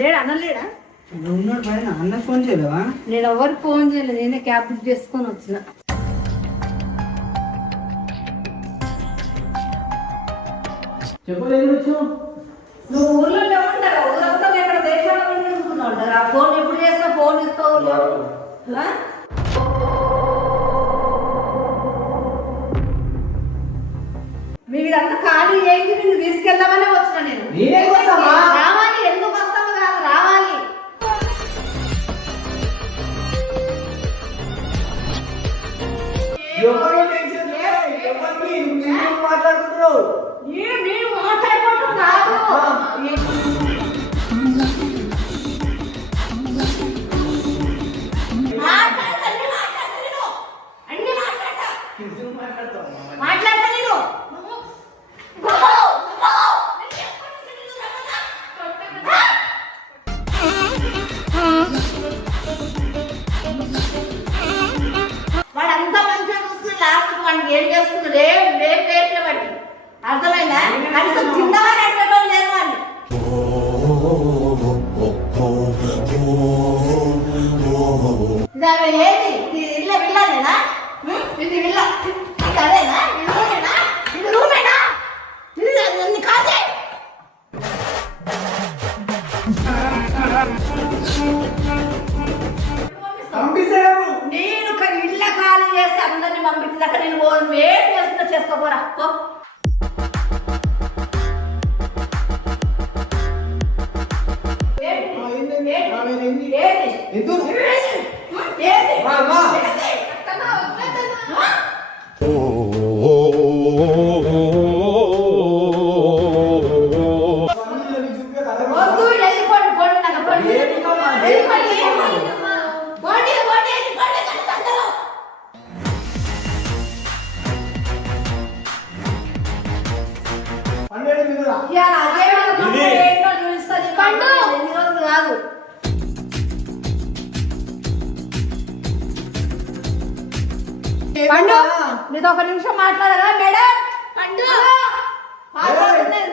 లేడా అన్న లేడా? ఉన్నాడు పైన. అన్న ఫోన్ చేయలేవా? నేను ఎవరికి ఫోన్ చేయలేదు, నేనే క్యాబ్ బుక్ చేసుకొని వచ్చిన. చెప్పలేదు వచ్చు. నువ్వు ఊర్లో ఉంటారా? ఊరంతా ఎక్కడ దేశాల్లో ఉంటున్నావు ఉంటారా? ఫోన్ ఎప్పుడు చేసినా ఫోన్ ఇస్తావు. మీరంతా ఖాళీ చేసి నిన్ను తీసుకెళ్దామనే వచ్చిన నేను. రావాలి, ఎందుకు వస్తాము కాదు, రావాలి. మాట్లాడుకుంటున్నావు? నేను మాట్లాడుకుంటున్నాను. మాట్లాడతా నేను. వాడంతా మంచిగా చూస్తుంది, లాస్ట్ వాడికి ఏం చేస్తుంది రేట్లు బట్టి అర్థమైందా? కనీసం తిందామని అడగడం లేదు వాడిని. ఏది ఇల్ల విల్లానేనా? ఇది విల్ల అదేనా? ఇది రూమేనా? ఇది రూమేనా? ఇది కాదే. నేను ఇళ్ళ ఖాళీ చేసి అందరినీ పంపించేదాకా నేను వేడి చేస్తున్నా, చేసుకోపోరా. కాదు పండు, నీతో ఒక నిమిషం మాట్లాడరా మేడం? పండు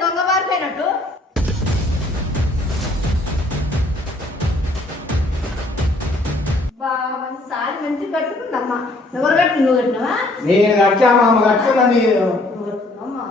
దొంగ మారిపోయినట్టు. సారి మంచి కట్టుకుందమ్మా. ఎవరు కట్టి? నువ్వు కట్టినావా? నేను కట్టామా? కట్టుకున్నా. అమ్మా